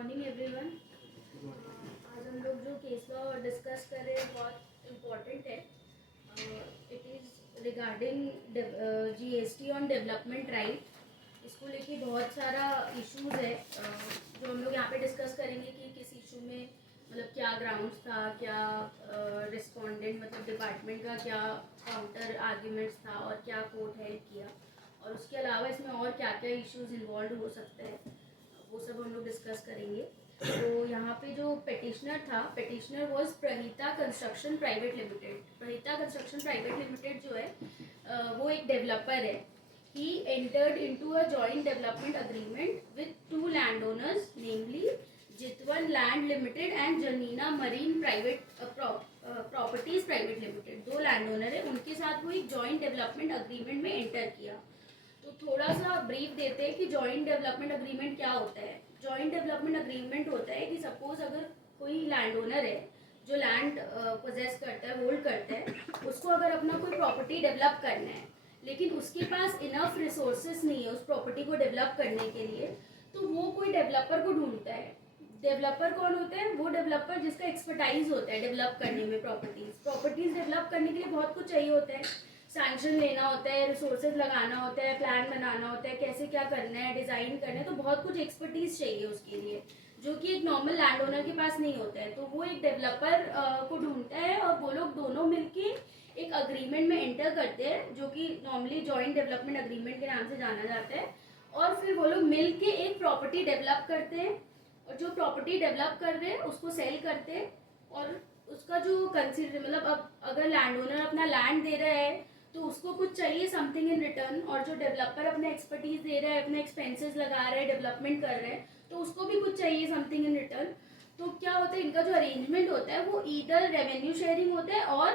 Morning everyone. आज हम लोग जो केस लॉ डिस्कस कर रहे हैं बहुत इम्पोर्टेंट है। It is regarding GST on development right. इसको लेके बहुत सारा इश्यूज है जो हम लोग यहाँ पे डिस्कस करेंगे कि किस इशू में मतलब क्या ग्राउंड्स था, क्या रिस्पोंडेंट मतलब डिपार्टमेंट का क्या काउंटर आर्ग्यूमेंट्स था और क्या कोर्ट हेल्प किया, और उसके अलावा इसमें और क्या क्या इश्यूज इन्वॉल्व हो सकते हैं वो सब हम लोग डिस्कस करेंगे। तो यहाँ पे जो पेटिशनर था, petitioner was Prahita Construction Private Limited. Prahita Construction Private Limited जो है वो एक डेवलपर है। He entered into a joint development agreement with two land owners, namely Jitvan Land Limited and Janina Marine Private Properties Private Limited. दो लैंड ओनर है, उनके साथ वो एक जॉइंट डेवलपमेंट अग्रीमेंट में एंटर किया। तो थोड़ा सा ब्रीफ देते हैं कि जॉइंट डेवलपमेंट अग्रीमेंट क्या होता है। जॉइंट डेवलपमेंट अग्रीमेंट होता है कि सपोज अगर कोई लैंड ओनर है जो लैंड पोजेस करता है, होल्ड करता है, उसको अगर अपना कोई प्रॉपर्टी डेवलप करना है लेकिन उसके पास इनफ रिसोर्सेज नहीं है उस प्रॉपर्टी को डेवलप करने के लिए, तो वो कोई डेवलपर को ढूंढता है। डेवलपर कौन होता है? वो डेवलपर जिसका एक्सपर्टाइज होता है डेवलप करने में। प्रॉपर्टीज डेवलप करने के लिए बहुत कुछ चाहिए होता है। सैंक्शन लेना होता है, रिसोर्सेज लगाना होता है, प्लान बनाना होता है, कैसे क्या करना है, डिज़ाइन करना है, तो बहुत कुछ एक्सपर्टीज चाहिए उसके लिए जो कि एक नॉर्मल लैंड ओनर के पास नहीं होता है। तो वो एक डेवलपर को ढूंढता है और वो लोग दोनों मिलके एक अग्रीमेंट में एंटर करते हैं जो कि नॉर्मली जॉइंट डेवलपमेंट अग्रीमेंट के नाम से जाना जाता है। और फिर वो लोग मिल के एक प्रॉपर्टी डेवलप करते हैं और जो प्रॉपर्टी डेवलप कर रहे हैं उसको सेल करते हैं। और उसका जो कंसिडर मतलब अब अगर लैंड ओनर अपना लैंड दे रहा है तो उसको कुछ चाहिए समथिंग इन रिटर्न, और जो डेवलपर अपना एक्सपर्टीज दे रहा है, अपने एक्सपेंसेस लगा रहा है, डेवलपमेंट कर रहे हैं, तो उसको भी कुछ चाहिए समथिंग इन रिटर्न। तो क्या होता है, इनका जो अरेंजमेंट होता है वो ईदर रेवेन्यू शेयरिंग होता है और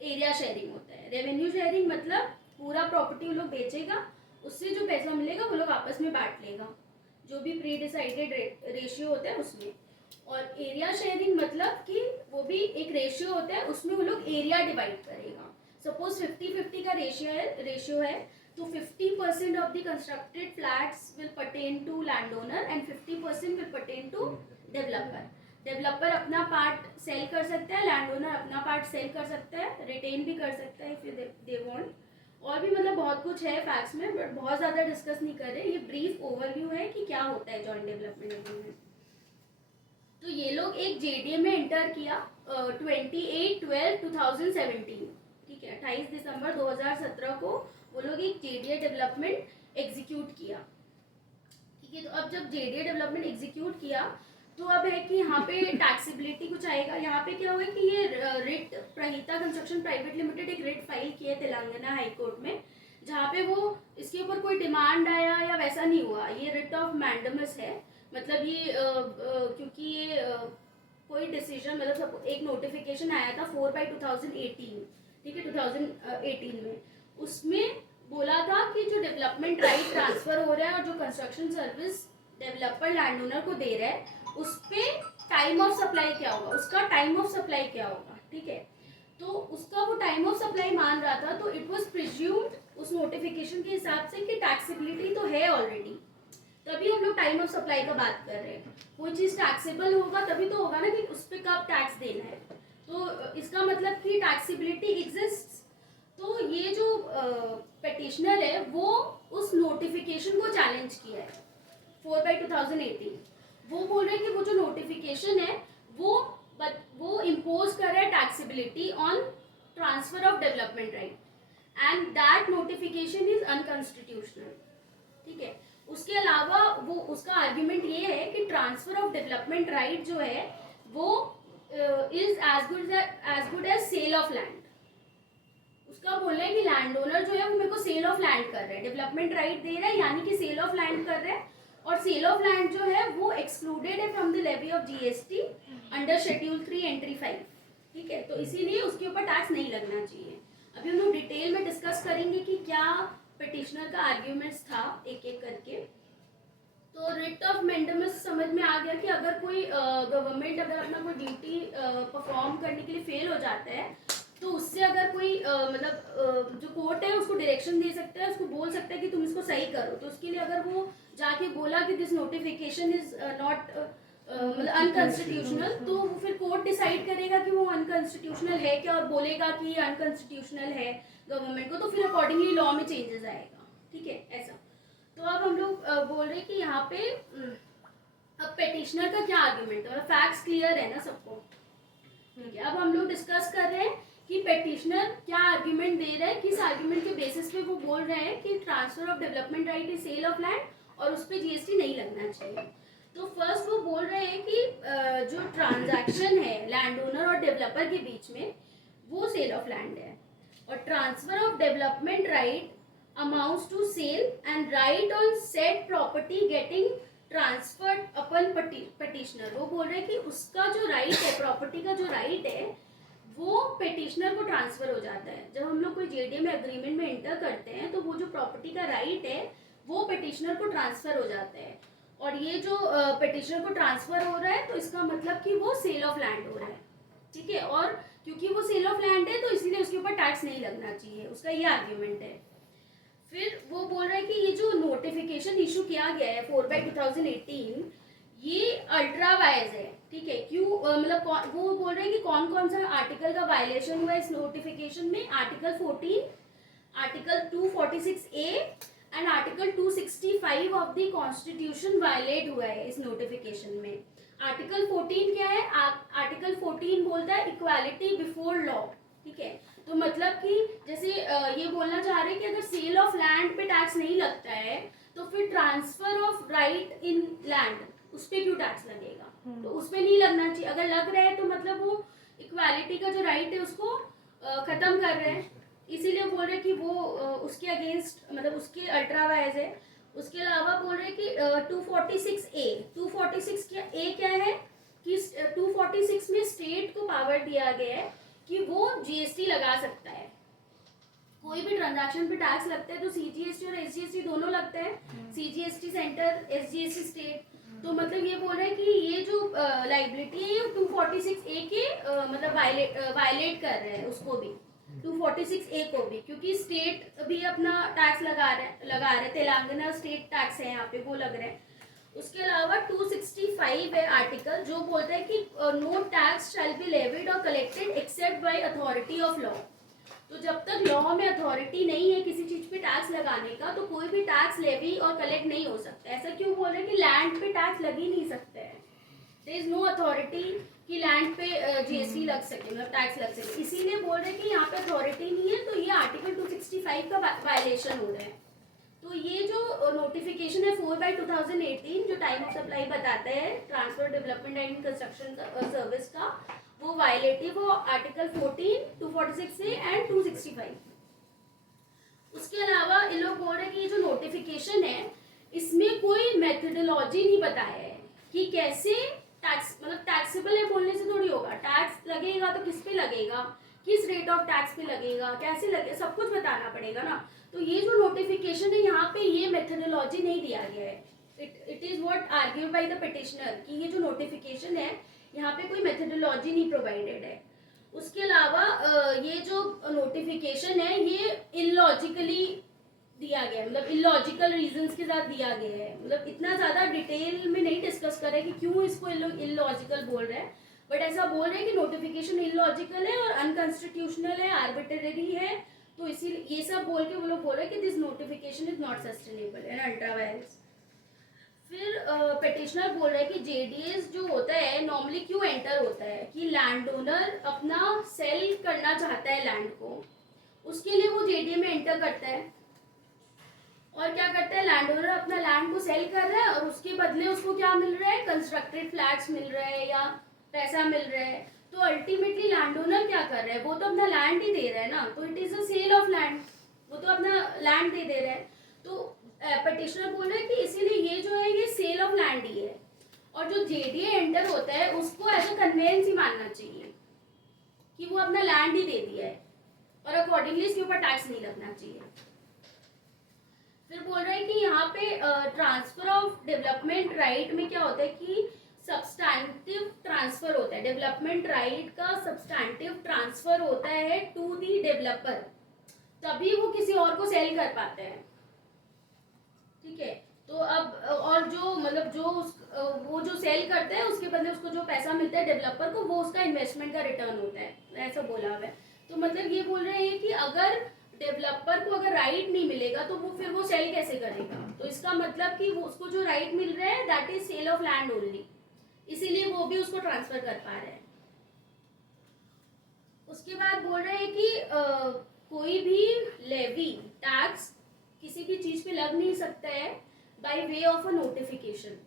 एरिया शेयरिंग होता है। रेवेन्यू शेयरिंग मतलब पूरा प्रॉपर्टी वो लोग बेचेगा, उससे जो पैसा मिलेगा वो लोग आपस में बांट लेगा, जो भी प्री डिसाइडेड रेशियो होता है उसमें। और एरिया शेयरिंग मतलब कि वो भी एक रेशियो होता है, उसमें वो लोग एरिया डिवाइड करेगा। सपोज 50-50 का रेशियो है तो 50% of the constructed flats will pertain to land owner and 50% will pertain to developer. Developer अपना पार्ट सेल कर सकता है, लैंड ओनर अपना पार्ट सेल कर सकता है, रिटेन भी कर सकता है इफ दे वांट। और भी मतलब बहुत कुछ है फैक्ट्स में, बट बहुत ज़्यादा डिस्कस नहीं कर रहे। ये ब्रीफ ओवरव्यू है कि क्या होता है जॉइंट डेवलपमेंट एग्रीमेंट। तो ये लोग एक जेडीए में एंटर किया 28/12/2017, ठीक है, 28 दिसंबर 2017 को वो लोग एक जेडीए डेवलपमेंट एग्जीक्यूट किया। ठीक है, तो अब जब जेडीए डेवलपमेंट एग्जीक्यूट किया तो अब है कि यहाँ पे टैक्सेबिलिटी कुछ आएगा। यहाँ पे क्या हुआ कि ये रिट प्रहिता कंस्ट्रक्शन प्राइवेट लिमिटेड एक रिट फाइल किया तेलंगाना हाई कोर्ट में, जहाँ पे वो इसके ऊपर कोई डिमांड आया या वैसा नहीं हुआ। ये रिट ऑफ मैंडमस है, मतलब ये क्योंकि ये कोई डिसीजन मतलब एक नोटिफिकेशन आया था 4/2018, ठीक है, 2018 में। उसमें बोला था कि जो डेवलपमेंट राइट ट्रांसफर हो रहा है और जो construction service developer land owner को दे रहा है उस पर टाइम ऑफ सप्लाई क्या होगा, उसका टाइम ऑफ सप्लाई क्या होगा, ठीक है। तो उसका वो टाइम ऑफ सप्लाई मान रहा था, तो इट वाज प्रिज्यूम्ड उस नोटिफिकेशन के हिसाब से कि टैक्सेबिलिटी तो है ऑलरेडी, तभी हम लोग टाइम ऑफ सप्लाई का बात कर रहे हैं। कोई चीज़ टैक्सेबल होगा तभी तो होगा ना कि उस पर कब टैक्स देना है, तो इसका मतलब कि टैक्सेबिलिटी एग्जिस्ट। तो ये जो पेटिशनर है वो उस नोटिफिकेशन को चैलेंज किया है 4/2018। वो बोल रहे हैं कि वो जो नोटिफिकेशन है वो इम्पोज कर रहा है taxability on transfer of development right and that notification is unconstitutional, ठीक है। उसके अलावा वो उसका आर्ग्यूमेंट ये है कि ट्रांसफर ऑफ डेवलपमेंट राइट जो है वो is as good as sale of land. उसका बोलना है कि लैंड ओनर जो है वो मेरे को सेल ऑफ लैंड कर रहा है, डेवलपमेंट राइट दे रहा है यानी कि सेल ऑफ लैंड कर रहा है, और सेल ऑफ लैंड जो है वो एक्सक्लूडेड है from the levy of GST under schedule 3 entry 5, ठीक है। तो इसीलिए उसके ऊपर टैक्स नहीं लगना चाहिए। अभी हम लोग डिटेल में डिस्कस करेंगे कि क्या पिटिशनर का आर्ग्यूमेंट्स था एक एक करके। तो रिट ऑफ मैंडेमस समझ में आ गया कि अगर कोई गवर्नमेंट अगर अपना कोई ड्यूटी परफॉर्म करने के लिए फेल हो जाता है तो उससे अगर कोई मतलब जो कोर्ट है उसको डायरेक्शन दे सकता है, उसको बोल सकता है कि तुम इसको सही करो। तो उसके लिए अगर वो जाके बोला कि दिस नोटिफिकेशन इज नॉट मतलब अनकॉन्स्टिट्यूशनल, तो वो फिर कोर्ट डिसाइड करेगा कि वो अनकॉन्स्टिट्यूशनल है क्या और बोलेगा कि अनकॉन्स्टिट्यूशनल है गवर्नमेंट को, तो फिर अकॉर्डिंगली लॉ में चेंजेस आएगा। ठीक है, ऐसा। तो अब हम लोग बोल रहे हैं कि यहाँ पे अब पेटिशनर का क्या आर्ग्यूमेंट है, फैक्ट्स क्लियर है ना सबको। ठीक है, अब हम लोग डिस्कस कर रहे हैं कि पेटिशनर क्या आर्ग्यूमेंट दे रहा है, किस आर्ग्यूमेंट के बेसिस पे वो बोल रहे हैं कि transfer of development right is sale of land और उस पर जीएसटी नहीं लगना चाहिए। तो फर्स्ट वो बोल रहे हैं कि जो ट्रांजैक्शन है लैंड ओनर और डेवलपर के बीच में वो सेल ऑफ लैंड है, और transfer of development right amounts to sale and right on set property getting transferred upon petitioner. वो बोल रहे हैं कि उसका जो राइट है, प्रॉपर्टी का जो राइट है, वो पेटिशनर को ट्रांसफर हो जाता है। जब हम लोग कोई जेडीए में एग्रीमेंट में एंटर करते हैं तो वो जो प्रॉपर्टी का राइट है वो पेटिशनर को ट्रांसफर हो जाता है, और ये जो पेटिशनर को ट्रांसफर हो रहा है तो इसका मतलब कि वो सेल ऑफ लैंड हो रहा है। ठीक है, और क्योंकि वो सेल ऑफ लैंड है तो इसीलिए उसके ऊपर टैक्स नहीं लगना चाहिए, उसका ये आर्ग्यूमेंट है। फिर वो बोल रहा है कि ये जो नोटिफिकेशन इशू किया गया है 4/2018, ये अल्ट्रा वाइज है। ठीक है, क्यों मतलब वो बोल रहे हैं कि कौन कौन सा आर्टिकल का वायलेशन हुआ है इस नोटिफिकेशन में। Article 14, article 246A and article 265 of the constitution violate हुआ है इस नोटिफिकेशन में। आर्टिकल 14 क्या है? आर्टिकल 14 बोलता है इक्वालिटी बिफोर लॉ। ठीक है, तो मतलब कि जैसे ये बोलना चाह रहे हैं कि अगर सेल ऑफ लैंड पे टैक्स नहीं लगता है तो फिर transfer of right in land उस पर क्यों टैक्स लगेगा? तो उस पर नहीं लगना चाहिए। अगर लग रहा है तो मतलब वो इक्वालिटी का जो राइट है उसको खत्म कर रहे हैं, इसीलिए बोल रहे हैं कि वो उसके अगेंस्ट, मतलब उसके अल्ट्रावाइज है। उसके अलावा बोल रहे हैं कि 246A, 246 क्या है कि 246 में स्टेट को पावर दिया गया है कि वो जीएसटी लगा सकता है। कोई भी ट्रांजैक्शन पे टैक्स लगता है तो सीजीएसटी और एसजीएसटी दोनों लगते हैं, सीजीएसटी सेंटर, एसजीएसटी स्टेट। तो मतलब ये बोल रहे हैं कि ये जो लाइबिलिटी है ये 246A के मतलब वायलेट कर रहे हैं उसको भी, 246A को भी, क्योंकि स्टेट भी अपना टैक्स लगा रहे तेलंगाना स्टेट टैक्स है यहाँ पे, वो लग रहे हैं। उसके अलावा 265 है आर्टिकल, जो बोलता है कि no tax shall be levied और collected except by authority of law. तो जब तक लॉ में अथॉरिटी नहीं है किसी चीज पे टैक्स लगाने का तो कोई भी टैक्स लेवी और कलेक्ट नहीं हो सकता। ऐसा क्यों बोल रहे हैं कि लैंड पे टैक्स लग ही नहीं सकते हैं, देयर इज नो अथॉरिटी कि लैंड पे जीएसटी लग सके, मतलब टैक्स लग सके। इसीलिए बोल रहे हैं कि यहाँ पे अथॉरिटी नहीं है, तो ये आर्टिकल 265 का वायलेशन हो रहा है। तो ये जो नोटिफिकेशन है 4/2018 जो टाइम ऑफ सप्लाई बताता है transfer development and construction service का, वो वायलेटिव हो आर्टिकल 14, 246 एंड 265। उसके अलावा इन लोग बोल रहे हैं कि ये जो नोटिफिकेशन है इसमें कोई मेथडोलॉजी नहीं बताया है कि कैसे टैक्स, मतलब टैक्सेबल है बोलने से थोड़ी होगा, टैक्स लगेगा तो किस पे लगेगा, किस रेट ऑफ टैक्स पे लगेगा, कैसे लगेगा, सब कुछ बताना पड़ेगा ना। तो ये जो नोटिफिकेशन है यहाँ पे ये मेथडोलॉजी नहीं दिया गया है। It is what argued by the petitioner कि ये जो नोटिफिकेशन है यहाँ पे कोई मेथडोलॉजी नहीं प्रोवाइडेड है। उसके अलावा ये जो नोटिफिकेशन है ये इलॉजिकली दिया गया है, मतलब इलॉजिकल रीजंस के साथ दिया गया है। मतलब इतना ज़्यादा डिटेल में नहीं डिस्कस करें कि क्यों इसको इलॉजिकल बोल रहे हैं, बट ऐसा बोल रहे हैं कि नोटिफिकेशन इलॉजिकल है और अनकॉन्स्टिट्यूशनल है, आर्बिट्रेरी है। तो इसीलिए ये सब बोल के वो लोग बोल रहे हैं कि this notification is not sustainable and ultra vires. फिर पिटिशनर बोल रहे हैं कि जेडीएस जो होता है नॉर्मली क्यों एंटर होता है कि लैंड ओनर अपना सेल करना चाहता है लैंड को, उसके लिए वो जेडीए में एंटर करता है। और क्या करता है, लैंड ओनर अपना लैंड को सेल कर रहा है और उसके बदले उसको क्या मिल रहा है, कंस्ट्रक्टेड फ्लैट्स मिल रहे हैं या पैसा मिल रहा है। तो अल्टीमेटली लैंड ओनर क्या कर रहा है, वो तो अपना लैंड ही दे रहा है ना, तो it is a sale of land, वो तो अपना लैंड दे रहा है। तो पिटिशनर बोल रहे हैं कि इसीलिए ये जो है ये सेल ऑफ लैंड ही है, और जो जेडीए एंटर होता है उसको एज अ कन्वेंस ही मानना चाहिए कि वो अपना लैंड ही दे दिया है और अकॉर्डिंगली इसके ऊपर टैक्स नहीं लगना चाहिए। फिर बोल रहे हैं कि यहाँ पे ट्रांसफर ऑफ डेवलपमेंट राइट में क्या होता है कि सब्सटैंटिव ट्रांसफर होता है, डेवलपमेंट राइट का सब्सटैंटिव ट्रांसफर होता है टू दी डेवलपर, तभी वो किसी और को सेल कर पाते हैं। ठीक है, तो अब और जो मतलब जो वो जो सेल करता है उसके बदले उसको जो पैसा मिलता है डेवलपर को वो उसका इन्वेस्टमेंट का रिटर्न होता है, ऐसा बोला हुआ है। तो मतलब ये बोल रहे हैं कि अगर डेवलपर को अगर राइट नहीं मिलेगा तो वो फिर वो सेल कैसे करेगा। तो इसका मतलब कि वो उसको जो राइट मिल रहा है that is sale of land only, इसीलिए वो भी उसको ट्रांसफर कर पा रहे हैं। उसके बाद बोल रहे हैं कि कोई भी लेवी टैक्स किसी भी चीज पे लग नहीं सकता है by way of a notification.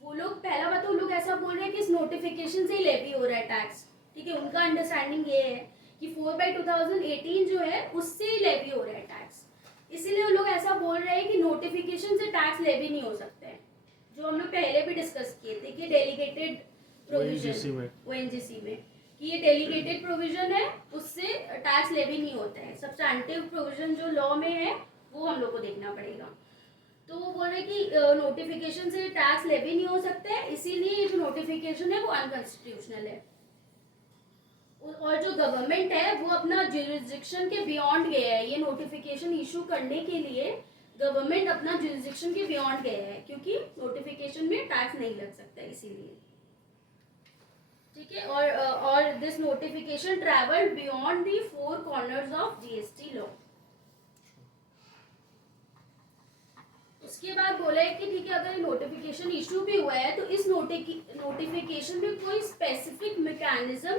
वो लोग पहला बात तो लोग ऐसा बोल रहे हैं कि इस नोटिफिकेशन से ही लेवी हो रहा है टैक्स, ठीक है। उनका अंडरस्टैंडिंग ये है कि 4/2018 जो है उससे ही लेवी हो रहा है टैक्स, इसीलिए वो लोग ऐसा बोल रहे हैं कि नोटिफिकेशन से टैक्स लेवी नहीं हो सकता है, जो हम लोग पहले भी डिस्कस किए थे कि डेलीगेटेड प्रोविजन ओएनजीसी में कि ये डेलीगेटेड प्रोविजन है उससे टैक्स लेवी नहीं होता है। सब्सटैंटिव प्रोविजन जो लॉ में है वो हम लोग को देखना पड़ेगा। तो वो बोल रहे कि नोटिफिकेशन से टैक्स लेवी नहीं हो सकता है, इसीलिए ये जो नोटिफिकेशन है वो अनकॉन्स्टिट्यूशनल है। और जो गवर्नमेंट है वो अपना जुरिस्डिक्शन के बियॉन्ड गया है, ये नोटिफिकेशन इशू करने के लिए गवर्नमेंट अपना जुरिस्डिक्शन के बियॉन्ड गया है, क्योंकि नोटिफिकेशन में टैक्स नहीं लग सकता इसीलिए, ठीक है। और this notification travelled beyond the 4 corners of GST law. उसके बाद बोला है कि ठीक है अगर नोटिफिकेशन इशू भी हुआ है तो इस नोटिफिकेशन में कोई स्पेसिफिक मैकेनिज्म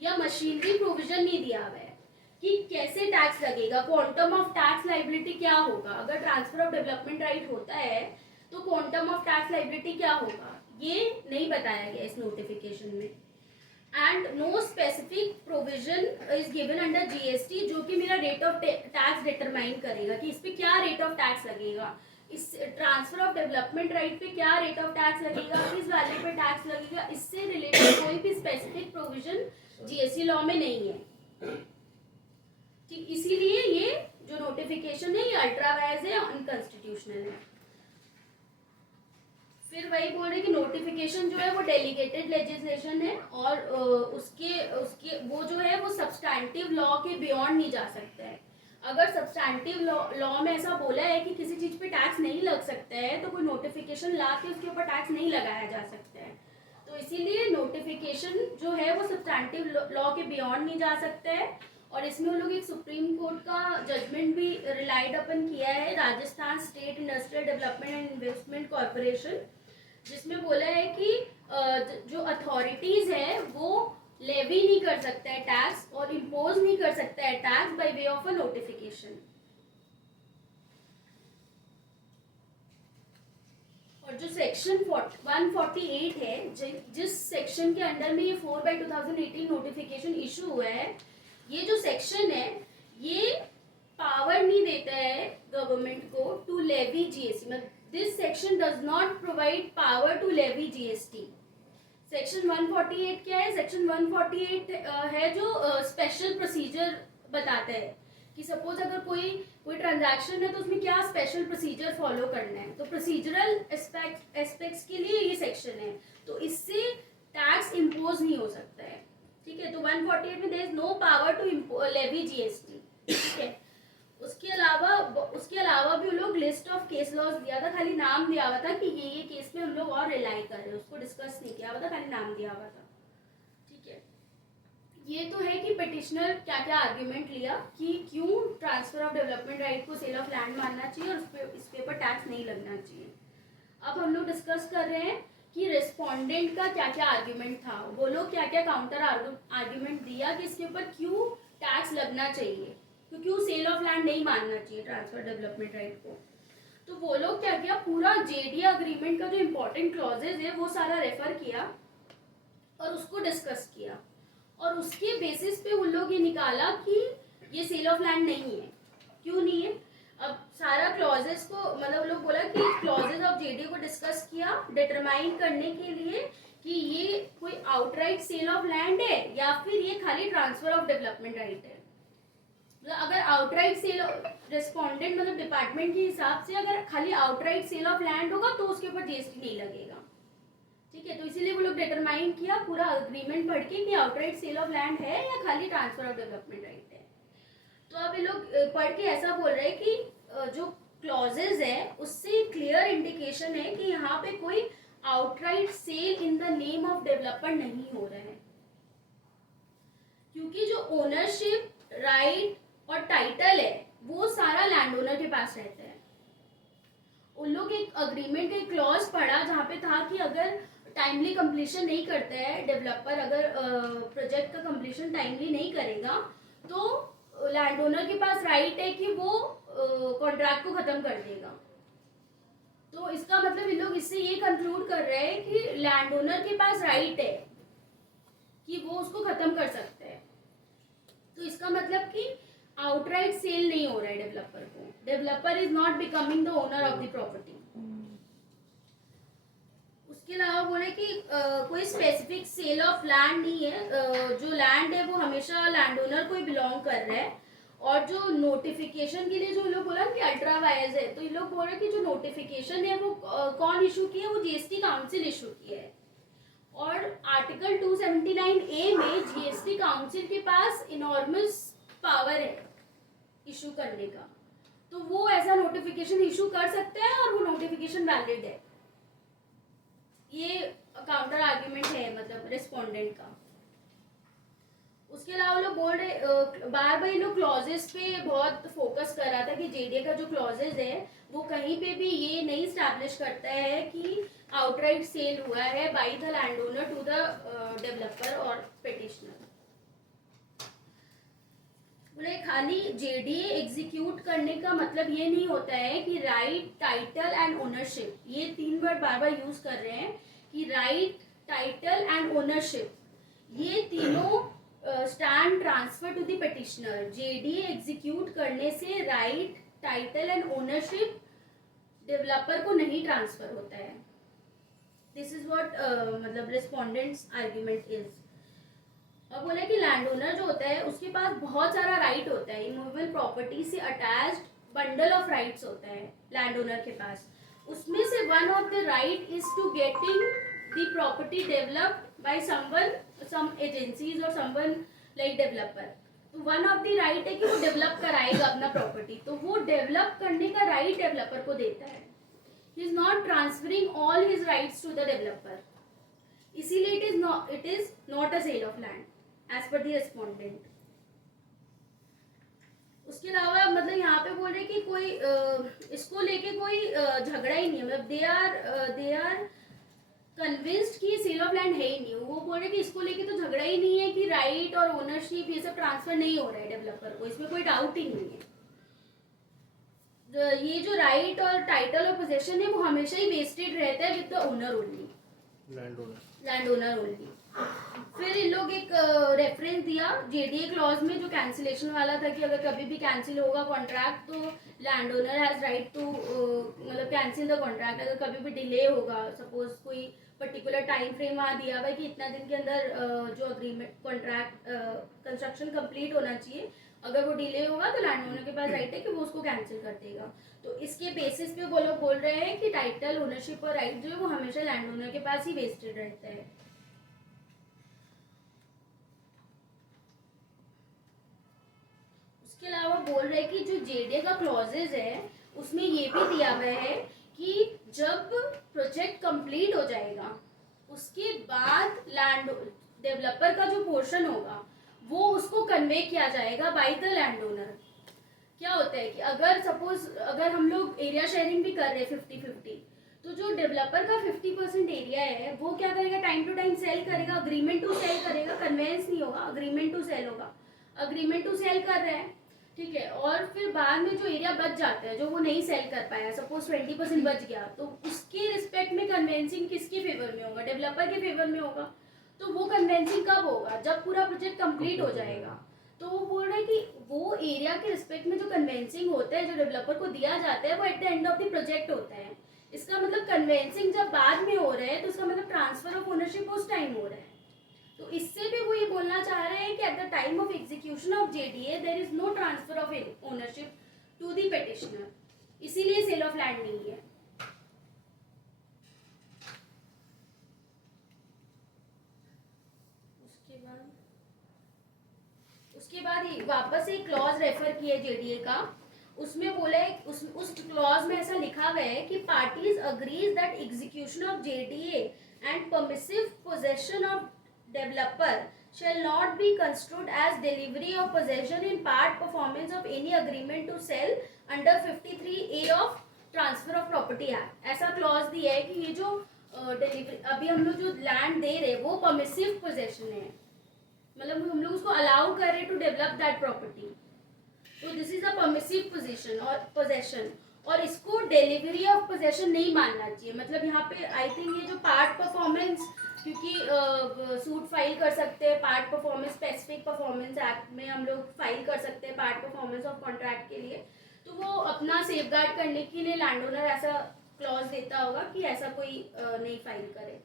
या मशीनरी प्रोविजन नहीं दिया हुआ है कि कैसे टैक्स लगेगा, क्वांटम ऑफ टैक्स लाइबिलिटी क्या होगा। अगर ट्रांसफर ऑफ डेवलपमेंट राइट होता है तो क्वांटम ऑफ टैक्स लाइबिलिटी क्या होगा ये नहीं बताया गया इस नोटिफिकेशन में। And no specific provision is given under GST जो कि मेरा रेट ऑफ टैक्स डिटरमाइन करेगा कि इस पे क्या रेट ऑफ टैक्स लगेगा, इस ट्रांसफर ऑफ डेवलपमेंट राइट पे क्या रेट ऑफ टैक्स लगेगा, किस वैल्यू पे टैक्स लगेगा, इससे रिलेटेड कोई भी स्पेसिफिक प्रोविजन जीएसटी लॉ में नहीं है, ठीक। इसीलिए ये जो नोटिफिकेशन है ये अल्ट्रा वायज है, अनकॉन्स्टिट्यूशनल है। फिर वही बोल रहे कि नोटिफिकेशन जो है वो डेलीगेटेड लेजिस्लेशन है और उसके वो जो है वो सब्सटैंटिव लॉ के बियॉन्ड नहीं जा सकता है। अगर सब्सटैंटिव लॉ में ऐसा बोला है कि किसी चीज पे टैक्स नहीं लग सकता है तो कोई नोटिफिकेशन ला के उसके ऊपर टैक्स नहीं लगाया जा सकता है। तो इसीलिए नोटिफिकेशन जो है वो सब्सटैंटिव लॉ के बियॉन्ड नहीं जा सकता है। और इसमें वो लोग एक सुप्रीम कोर्ट का जजमेंट भी रिलाइड अपन किया है, Rajasthan state industrial development and investment corporation, जिसमें बोला है कि जो अथॉरिटीज है वो लेवी नहीं कर सकता है टैक्स और इम्पोज नहीं कर सकता है tax by way of a notification. और जो सेक्शन 148 है जिस सेक्शन के अंडर में ये 4/2018 नोटिफिकेशन इशू हुआ है, ये जो सेक्शन है ये पावर नहीं देता है गवर्नमेंट को टू लेवी जीएसटी। मतलब this section does not provide power to levy GST. Section 148 क्या है, सेक्शन 148 है जो स्पेशल प्रोसीजर बताता है कि सपोज अगर कोई ट्रांजैक्शन है तो उसमें क्या स्पेशल प्रोसीजर फॉलो करना है, तो प्रोसीजरल एस्पेक्ट्स के लिए ये सेक्शन है, तो इससे टैक्स इम्पोज नहीं हो सकता है, ठीक है। तो 148 में there is no power to levy GST, ठीक है। उसके अलावा भी लोग लिस्ट ऑफ केस लॉज दिया था, खाली नाम दिया हुआ था कि ये केस में हम लोग और रिलाई कर रहे हैं, उसको डिस्कस नहीं किया हुआ था, खाली नाम दिया हुआ था, ठीक है। ये तो है कि पिटिशनर क्या क्या आर्ग्यूमेंट लिया कि क्यों ट्रांसफर ऑफ डेवलपमेंट राइट को सेल ऑफ लैंड मानना चाहिए और इस पे पर टैक्स नहीं लगना चाहिए। अब हम लोग डिस्कस कर रहे हैं कि रिस्पोंडेंट का क्या क्या आर्ग्यूमेंट था, वो लोग क्या क्या काउंटर आर्ग्यूमेंट दिया कि इसके ऊपर क्यों टैक्स लगना चाहिए, तो क्यों सेल ऑफ लैंड नहीं मानना चाहिए ट्रांसफर डेवलपमेंट राइट को। तो वो लोग क्या किया, पूरा जेडी अग्रीमेंट का जो इम्पोर्टेंट क्लॉजेज है वो सारा रेफर किया और उसको डिस्कस किया, और उसके बेसिस पे उन लोग ये निकाला कि ये सेल ऑफ लैंड नहीं है। क्यों नहीं है, अब सारा क्लॉजेस को मतलब लोग बोला कि क्लॉजेस ऑफ जेडी को डिस्कस किया डिटरमाइन करने के लिए कि ये कोई आउटराइट सेल ऑफ लैंड है या फिर ये खाली ट्रांसफर ऑफ डेवलपमेंट राइट है। अगर आउटराइट सेल रिस्पोंडेंट मतलब डिपार्टमेंट के हिसाब से अगर खाली आउटराइट सेल ऑफ लैंड होगा तो उसके ऊपर जीएसटी नहीं लगेगा, ठीक है। तो इसीलिए वो लोग डिटरमाइन किया पूरा अग्रीमेंट पढ़ के कि आउटराइट सेल ऑफ लैंड है या खाली ट्रांसफर ऑफ डेवलपमेंट राइट है। तो अब ये लोग पढ़ के ऐसा बोल रहे हैं कि जो क्लॉजेज है उससे क्लियर इंडिकेशन है कि यहाँ पे कोई outright sale in the name of developer नहीं हो रहा है, क्योंकि जो ओनरशिप, राइट और टाइटल है वो सारा लैंड ओनर के पास रहता है। उन लोग एक अग्रीमेंट, एक क्लॉज पढ़ा जहाँ पे था कि अगर टाइमली कंप्लीशन नहीं करता है डेवलपर, अगर प्रोजेक्ट का कंप्लीशन टाइमली नहीं करेगा तो लैंड ओनर के पास राइट है कि वो कॉन्ट्रैक्ट को ख़त्म कर देगा। तो इसका मतलब इन लोग इससे ये कंक्लूड कर रहे हैं कि लैंड ओनर के पास राइट है कि वो उसको ख़त्म कर सकता है। तो इसका मतलब कि आउटराइट सेल नहीं हो रहा है डेवलपर को, developer is not becoming the owner of the property. उसके अलावा बोले कि कोई स्पेसिफिक सेल ऑफ लैंड नहीं है, जो लैंड है वो हमेशा लैंड ओनर को ही बिलोंग कर रहा है। और जो नोटिफिकेशन के लिए जो लोग बोला कि अल्ट्रा वायर्स है, तो ये लोग बोल रहे हैं कि जो नोटिफिकेशन है वो कौन इशू किया है, वो जीएसटी काउंसिल इशू किया है। और आर्टिकल 279A में जीएसटी काउंसिल के पास इनॉर्मस पावर है इशू करने का, तो वो ऐसा नोटिफिकेशन इशू कर सकते हैं और वो नोटिफिकेशन वैलिड है। ये काउंटर आर्ग्यूमेंट है मतलब रिस्पोंडेंट का। उसके अलावा लोग बोल रहे बार बार लोग क्लॉजेस पे बहुत फोकस कर रहा था कि जेडीए का जो क्लॉजेस है वो कहीं पे भी ये नहीं स्टैब्लिश करता है कि आउटराइट सेल हुआ है by the land owner to the developer और पिटिशनर। बोले खाली जेडीए एग्जीक्यूट करने का मतलब ये नहीं होता है कि राइट, टाइटल एंड ओनरशिप, ये तीन वर्ड बार बार यूज कर रहे हैं कि राइट, टाइटल एंड ओनरशिप, ये तीनों stand transfer to the petitioner. JDA execute करने से right, title and ownership developer को नहीं ट्रांसफर होता है। दिस इज व्हाट मतलब रिस्पोंडेंट्स आर्ग्यूमेंट इज। और बोला कि लैंड ओनर जो होता है उसके पास बहुत सारा राइट होता है, इमूवेबल प्रॉपर्टी से अटैच्ड बंडल ऑफ राइट्स होता है लैंड ओनर के पास। उसमें से one of the right is to getting the property developed by someone, some agencies और समवन लाइक डेवलपर। तो वन ऑफ द राइट है कि वो डेवलप कराएगा अपना प्रॉपर्टी, तो वो डेवलप करने का राइट डेवलपर को देता है। He is not transferring all his rights to the developer, इसीलिए it is not a sale of land as per the respondent. उसके अलावा मतलब यहाँ पे बोल रहे कि कोई इसको लेके कोई झगड़ा ही नहीं है, मतलब दे आर कन्विंस्ड कि सेल ऑफ लैंड है ही नहीं। वो बोल रहे कि इसको लेके तो झगड़ा ही नहीं है कि राइट और ओनरशिप ये सब ट्रांसफर नहीं हो रहा है डेवलपर को, इसमें कोई डाउट ही नहीं है। ये जो राइट और टाइटल और पोजेशन है वो हमेशा ही वेस्टेड रहता है with the owner only, land owner only. फिर इन लोग एक रेफरेंस दिया जेडीए क्लॉज में जो कैंसिलेशन वाला था कि अगर कभी भी कैंसिल होगा कॉन्ट्रैक्ट तो land owner has right to मतलब कैंसिल द कॉन्ट्रैक्ट। अगर कभी भी डिले होगा, सपोज कोई पर्टिकुलर टाइम फ्रेम वहाँ दिया हुआ है कि इतना दिन के अंदर जो अग्रीमेंट कॉन्ट्रैक्ट कंस्ट्रक्शन कंप्लीट होना चाहिए, अगर वो डिले होगा तो लैंड ओनर के पास राइट है कि वो उसको कैंसिल कर देगा। तो इसके बेसिस पे वो लोग बोल रहे हैं कि टाइटल, ओनरशिप और राइट जो है वो हमेशा लैंड ओनर के पास ही वेस्टेड रहता है। उसके अलावा बोल रहे हैं कि जो जेडीए का क्लॉजेज है उसमें ये भी दिया हुआ है कि जब प्रोजेक्ट कंप्लीट हो जाएगा उसके बाद लैंड डेवलपर का जो पोर्शन होगा वो उसको कन्वे किया जाएगा बाय द लैंड ओनर। क्या होता है कि अगर सपोज अगर हम लोग एरिया शेयरिंग भी कर रहे हैं 50-50, तो जो डेवलपर का 50% एरिया है वो क्या करेगा, टाइम टू टाइम सेल करेगा, अग्रीमेंट टू सेल करेगा, कन्वेंस नहीं होगा, अग्रीमेंट टू सेल होगा। अग्रीमेंट टू सेल कर रहे हैं, ठीक है, और फिर बाद में जो एरिया बच जाता है जो वो नहीं सेल कर पाया, सपोज 20% बच गया, तो उसके रिस्पेक्ट में कन्वेंसिंग किसके फेवर में होगा, डेवलपर के फेवर में होगा। तो वो कन्वेंसिंग कब होगा, जब पूरा प्रोजेक्ट कंप्लीट हो जाएगा। तो वो बोल रहे हैं कि वो एरिया के रिस्पेक्ट में जो कन्वेंसिंग होता है जो डेवलपर को दिया जाता है वो at the end of the project होता है। इसका मतलब कन्वेंसिंग जब बाद में हो रहा है तो उसका मतलब ट्रांसफर ऑफ ओनरशिप उस टाइम हो रहा है। तो इससे भी वो ये बोलना चाह रहे हैं कि at the time of execution of JDA there is no transfer of ownership to the petitioner, इसीलिए सेल ऑफ लैंड नहीं है। उसके बाद वापस एक क्लॉज रेफर किया जेडीए का, उसमें बोला है, उस क्लॉज में ऐसा लिखा हुआ है कि parties agrees that execution of JDA and permissive possession of developer shall not be construed as delivery of possession in part performance of any agreement to sell under 53A of transfer of property act. ऐसा clause दिया है कि ये जो delivery अभी हम लोग जो लैंड दे रहे हैं वो परमिसिव पोजेशन है, मतलब हम लोग उसको अलाउ कर रहे टू डेवलप दैट प्रॉपर्टी, तो this is a permissive position और पोजेशन, और इसको डिलीवरी ऑफ पोजेशन नहीं मानना चाहिए। मतलब यहाँ पे आई थिंक ये जो पार्ट परफॉर्मेंस, क्योंकि सूट फाइल कर सकते हैं part performance, specific performance act में हम लोग फाइल कर सकते हैं पार्ट परफॉर्मेंस ऑफ कॉन्ट्रैक्ट के लिए, तो वो अपना सेफगार्ड करने के लिए लैंड ओनर ऐसा क्लॉज देता होगा कि ऐसा कोई नहीं फाइल करे,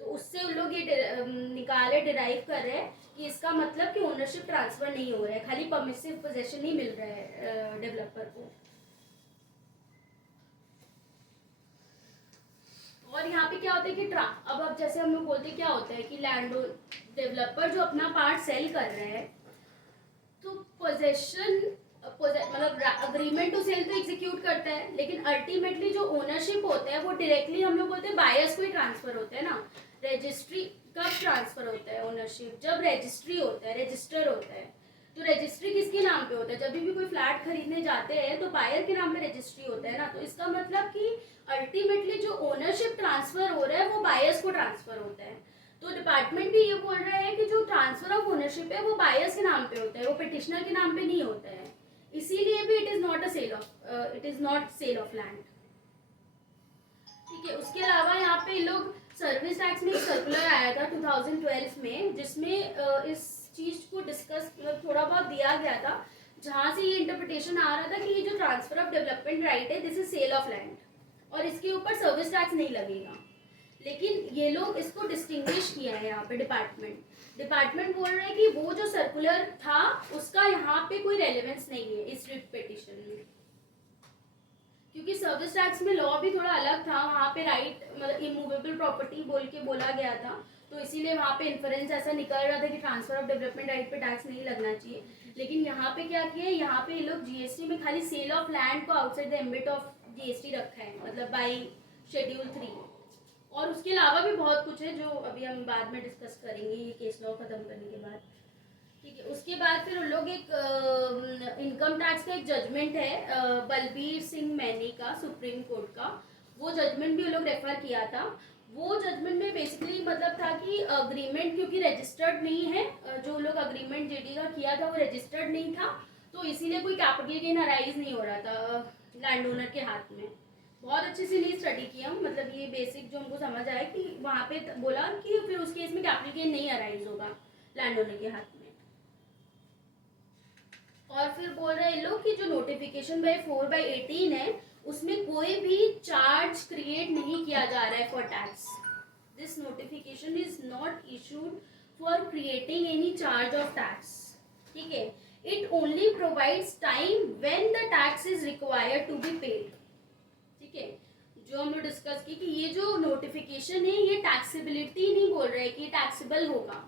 तो उससे उन लोग ये निकाले डिराइव कर रहे हैं कि इसका मतलब कि ओनरशिप ट्रांसफर नहीं हो रहा है, खाली परमिसिव पोजेशन ही मिल रहा है डेवलपर को। और यहाँ पे क्या होता है कि अब जैसे हम लोग बोलते हैं क्या होता है कि लैंड डेवलपर जो अपना पार्ट सेल कर रहे हैं, तो पोजेशन मतलब अग्रीमेंट टू सेल तो एग्जीक्यूट करता है, लेकिन अल्टीमेटली जो ओनरशिप होता है वो डायरेक्टली हम लोग बोलते हैं बायर्स को ही ट्रांसफर होता है ना। रजिस्ट्री कब ट्रांसफर होता है ओनरशिप? जब रजिस्ट्री होता है, रजिस्टर होता है। तो रजिस्ट्री किसके नाम पे होता है? जब भी कोई फ्लैट खरीदने जाते हैं तो बायर के नाम पे रजिस्ट्री होता है ना, तो इसका मतलब कि अल्टीमेटली जो ओनरशिप ट्रांसफर हो रहा है वो बायर्स को ट्रांसफर होता है। तो डिपार्टमेंट भी ये बोल रहा है कि जो ट्रांसफर ऑफ ओनरशिप है वो बायर्स के नाम पे होता है, वो पिटिशनर के नाम पे नहीं होता है, इसीलिए भी it is not sale of land. ठीक है, उसके अलावा यहाँ पे लोग सर्विस टैक्स में एक सर्कुलर आया था 2012 में, जिसमें इस चीज को डिस्कस थोड़ा बहुत दिया गया था, जहाँ से ये इंटरप्रिटेशन आ रहा था कि ये जो ट्रांसफर ऑफ डेवलपमेंट राइट है this is sale of land और इसके ऊपर सर्विस टैक्स नहीं लगेगा, लेकिन ये लोग इसको डिस्टिंग्विश किया है यहाँ पे। डिपार्टमेंट बोल रहे हैं कि वो जो सर्कुलर था उसका यहाँ पे कोई रेलेवेंस नहीं है इस रिट पिटिशन में, क्योंकि सर्विस टैक्स में लॉ भी थोड़ा अलग था, वहाँ पे राइट मतलब इमूवेबल प्रॉपर्टी बोल के बोला गया था, तो इसीलिए वहाँ पे इन्फ्रेंस ऐसा निकल रहा था कि ट्रांसफर ऑफ डेवलपमेंट राइट पे टैक्स नहीं लगना चाहिए। लेकिन यहाँ पे क्या किया है, यहाँ पे ये लोग जीएसटी में खाली सेल ऑफ लैंड को outside the ambit of GST रखा है, मतलब बाई शेड्यूल 3, और उसके अलावा भी बहुत कुछ है जो अभी हम बाद में डिस्कस करेंगे ये केस लॉ खत्म करने के बाद। ठीक है, उसके बाद फिर उन लोग एक इनकम टैक्स का एक जजमेंट है बलबीर सिंह मैनी का, सुप्रीम कोर्ट का, वो जजमेंट भी उन लोग रेफर किया था। वो जजमेंट में बेसिकली मतलब था कि अग्रीमेंट क्योंकि रजिस्टर्ड नहीं है, जो लोग अग्रीमेंट जेडी का किया था वो रजिस्टर्ड नहीं था, तो इसीलिए कोई कैपिटल गेन अराइज नहीं हो रहा था लैंड ओनर के हाथ में। बहुत अच्छे से नहीं स्टडी किया, मतलब ये बेसिक जो हमको समझ आया कि वहाँ पे बोला कि फिर उस केस में कैपिटल गेन नहीं अराइज होगा लैंड ओनर के हाथ में। और फिर बोल रहे हैं लोग कि जो नोटिफिकेशन बाय 4/18 है उसमें कोई भी चार्ज क्रिएट नहीं किया जा रहा है for tax. This notification is not issued for creating any charge of tax. ठीक है, it only provides time when the tax is required to be paid. ठीक है, जो हम लोग डिस्कस की कि ये जो नोटिफिकेशन है ये टैक्सेबिलिटी नहीं बोल रहे कि टैक्सेबल होगा,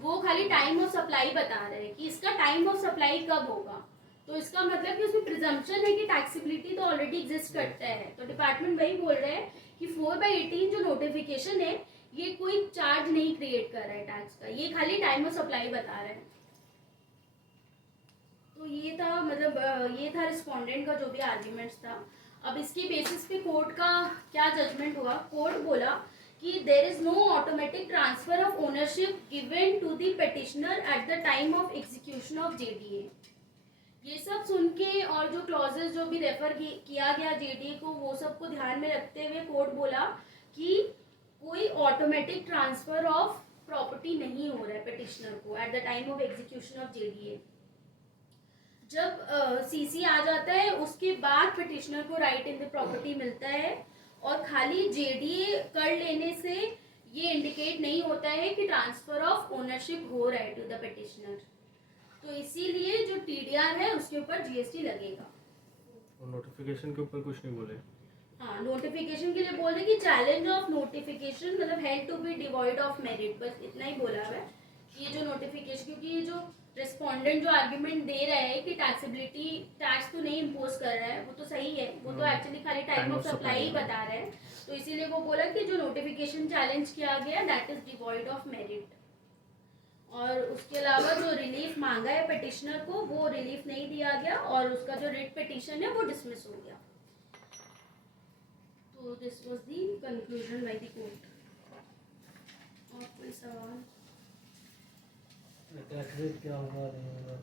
वो खाली टाइम ऑफ सप्लाई बता रहे हैं कि इसका टाइम ऑफ सप्लाई कब होगा, तो इसका मतलब कि उसमें प्रिजम्पशन है कि टैक्सेबिलिटी तो ऑलरेडी एग्जिस्ट करता है। तो डिपार्टमेंट वही बोल रहे हैं कि 4/18 जो नोटिफिकेशन है ये कोई चार्ज नहीं क्रिएट कर रहा है टैक्स का, ये खाली टाइम ऑफ सप्लाई बता रहा है। तो ये था मतलब ये था रिस्पोंडेंट का जो भी आर्ग्यूमेंट्स था। अब इसके बेसिस पे कोर्ट का क्या जजमेंट हुआ, कोर्ट बोला कि there is no automatic transfer of ownership given to the petitioner at the time of execution of JDA. ये सब सुन के और जो क्लॉजेस जो भी रेफर किया गया जेडीए को वो सब को ध्यान में रखते हुए कोर्ट बोला कि कोई ऑटोमेटिक ट्रांसफर ऑफ प्रॉपर्टी नहीं हो रहा है पिटिशनर को eight the time of execution of JDA. जब सीसी आ जाता है उसके बाद पिटिशनर को राइट इन द प्रॉपर्टी मिलता है, और खाली जेडीए कर लेने से ये इंडिकेट नहीं होता है कि ट्रांसफर ऑफ ओनरशिप हो रहा है टू द पिटिशनर, तो इसीलिए जो टीडीआर है उसके ऊपर जीएसटी लगेगा। और नोटिफिकेशन के ऊपर कुछ नहीं बोले। हाँ, नोटिफिकेशन के लिए बोले कि चैलेंज ऑफ नोटिफिकेशन मतलब held to be devoid of merit, बस इतना ही बोला है। ये जो नोटिफिकेशन, क्योंकि ये जो रेस्पोंडेंट जो आर्ग्यूमेंट दे रहा है कि टैक्सेबिलिटी टैक्स तो नहीं इम्पोज कर रहा है, वो तो सही है, वो तो एक्चुअली खाली टाइम ऑफ सप्लाई ही बता रहा है। तो इसीलिए वो बोला कि जो नोटिफिकेशन चैलेंज किया गया that is devoid of merit. और उसके अलावा जो रिलीफ मांगा है पिटिशनर को वो रिलीफ नहीं दिया गया और उसका जो रिट पिटिशन है वो डिसमिस हो गया। तो this was the conclusion by the court. और कोई सवाल? टैक्स रेट क्या होगा नहीं होगा?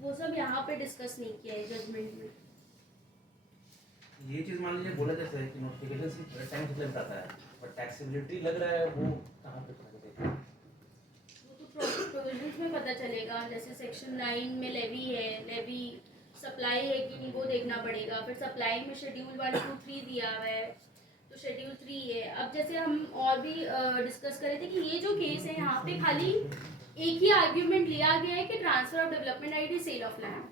वो सब यहाँ पे डिस्कस नहीं किया है जजमेंट में। ये चीज मान लीजिए बोला जाता है कि नोटिफिकेशन से टाइम से बताता है, बट टैक्सेबिलिटी लग रहा है वो कहाँ पे पता चलेगा? वो तो प्रोविजंस में पता चलेगा, जैसे सेक्शन 9 में लेवी है, लेवी सप्लाई है कि नहीं वो देखना पड़ेगा। फिर सप्लाई में शेड्यूल 1, 2, 3 दिया हुआ है, तो शेड्यूल 3 है। अब जैसे हम और भी डिस्कस कर रहे थे कि ये जो केस है यहाँ पे खाली एक ही आर्ग्यूमेंट लिया गया है कि transfer of development right is sale of land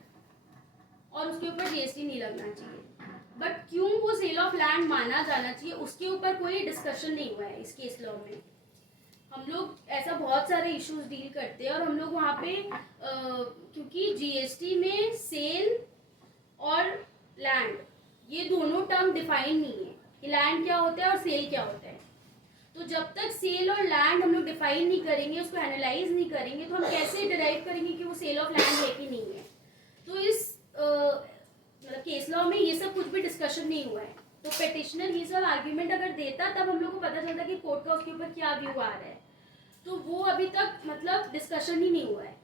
और उसके ऊपर जीएसटी नहीं लगना चाहिए। बट क्यों वो सेल ऑफ लैंड माना जाना चाहिए उसके ऊपर कोई डिस्कशन नहीं हुआ है इस केस लॉ में। हम लोग ऐसा बहुत सारे इश्यूज डील करते हैं और हम लोग वहाँ पे क्योंकि जीएसटी में सेल और लैंड ये दोनों टर्म डिफाइन नहीं है कि लैंड क्या होता है और सेल क्या होता है। तो जब तक सेल और लैंड हम लोग डिफाइन नहीं करेंगे, उसको एनालाइज नहीं करेंगे, तो हम कैसे डिराइव करेंगे कि वो सेल ऑफ लैंड है कि नहीं है। तो इस मतलब केस लॉ में ये सब कुछ भी डिस्कशन नहीं हुआ है। तो पिटिशनर ये सब आर्ग्यूमेंट अगर देता तब हम लोग को पता चलता कि कोर्ट का उसके ऊपर क्या व्यू आ रहा है। तो वो अभी तक मतलब डिस्कशन ही नहीं हुआ है।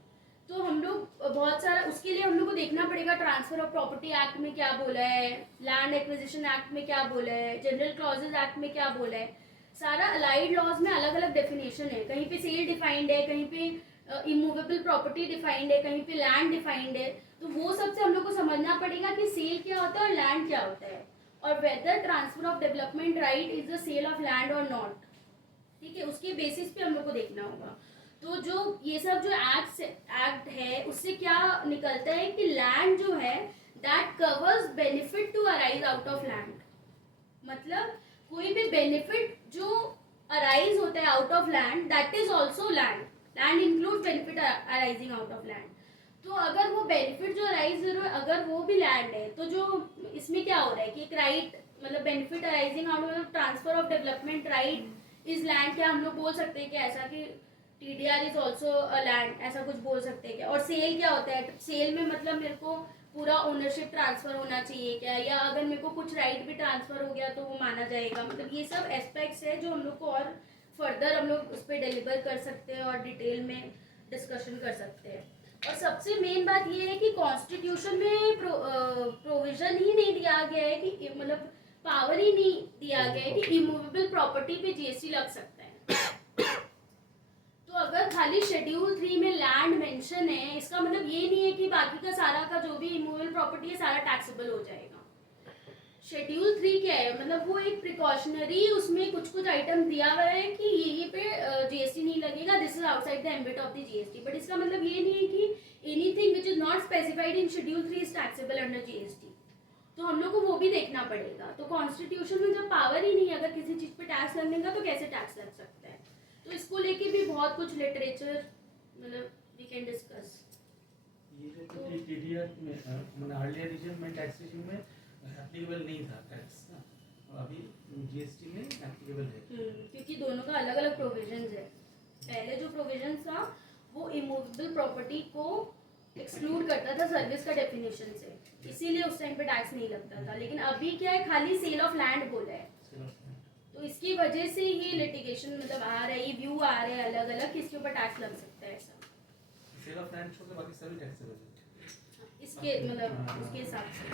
तो हम लोग बहुत सारा उसके लिए हम लोग को देखना पड़ेगा ट्रांसफर ऑफ प्रॉपर्टी एक्ट में क्या बोला है, लैंड एक्विजिशन एक्ट में क्या बोला है, जनरल क्लॉजेज एक्ट में क्या बोला है। सारा अलाइड लॉज में अलग अलग डेफिनेशन है, कहीं पे सेल डिफाइंड है, कहीं पे इमूवेबल प्रॉपर्टी डिफाइंड है, कहीं पे लैंड डिफाइंड है। तो वो सबसे हम लोग को समझना पड़ेगा कि सेल क्या होता है और लैंड क्या होता है, और whether transfer of development right is the sale of land और नॉट। ठीक है, उसके बेसिस पे हम लोग को देखना होगा। तो जो ये सब जो एक्ट है उससे क्या निकलता है कि लैंड जो है that covers benefit to arise out of land. मतलब कोई भी बेनिफिट जो अराइज होता है out of land that is also land. Land include benefit arising out of land. तो अगर वो बेनिफिट जो अराइज हो रहा है अगर वो भी लैंड है तो जो इसमें क्या हो रहा है कि एक राइट मतलब benefit arising out of transfer of development right is land. क्या हम लोग बोल सकते हैं कि ऐसा कि TDR is also a land, ऐसा कुछ बोल सकते हैं क्या? और सेल क्या होता है? सेल में मतलब मेरे को पूरा ओनरशिप ट्रांसफर होना चाहिए क्या, या अगर मेरे को कुछ राइट भी ट्रांसफर हो गया तो वो माना जाएगा। मतलब ये सब एस्पेक्ट्स है जो हम लोग को और फर्दर हम लोग उस पर डिलीवर कर सकते हैं और डिटेल में डिस्कशन कर सकते हैं। और सबसे मेन बात ये है कि कॉन्स्टिट्यूशन में प्रोविजन ही नहीं दिया गया है कि मतलब पावर ही नहीं दिया गया है कि इमूवेबल प्रॉपर्टी पे GST लग सकता है। तो अगर खाली शेड्यूल 3 में लैंड मेंशन है इसका मतलब ये नहीं है कि बाकी का सारा का जो भी इमूवेबल प्रॉपर्टी है सारा टैक्सेबल हो जाएगा। शेड्यूल 3 क्या है? मतलब वो एक प्रिकॉशनरी उसमें कुछ आइटम दिया हुआ है कि ये पे GST नहीं लगेगा, this is outside the ambit of the GST। But इसका मतलब ये नहीं है कि anything which is not specified in schedule 3 is taxable under GST। तो हम लोग को वो भी देखना पड़ेगा। तो कॉन्स्टिट्यूशन में जब पावर ही नहीं है अगर किसी चीज पे टैक्स लगने का तो कैसे टैक्स लग सकता है? तो इसको लेके भी बहुत कुछ लिटरेचर मतलब वी कैन डिस्कस। ये जो TDR में मतलब अर्लियर रीजन में टैक्सेशन में एप्लीकेबल नहीं था टैक्स ना, और अभी GST में एप्लीकेबल है। क्योंकि दोनों का अलग अलग प्रोविजंस है। पहले जो प्रोविजंस था वो इमूवेबल प्रॉपर्टी को एक्सक्लूड करता था सर्विस का डेफिनेशन से, इसीलिए उस टाइम पे टैक्स नहीं लगता था। लेकिन अभी क्या है खाली सेल ऑफ लैंड बोला है, तो इसकी वजह से ये लिटिगेशन मतलब आ रहा है, ये व्यू आ रहे हैं अलग अलग किसके ऊपर टैक्स लग सकता है। ऐसा सेल ऑफ लैंड छोड़ के बाकी सभी टैक्सेबल है इसके मतलब उसके हिसाब से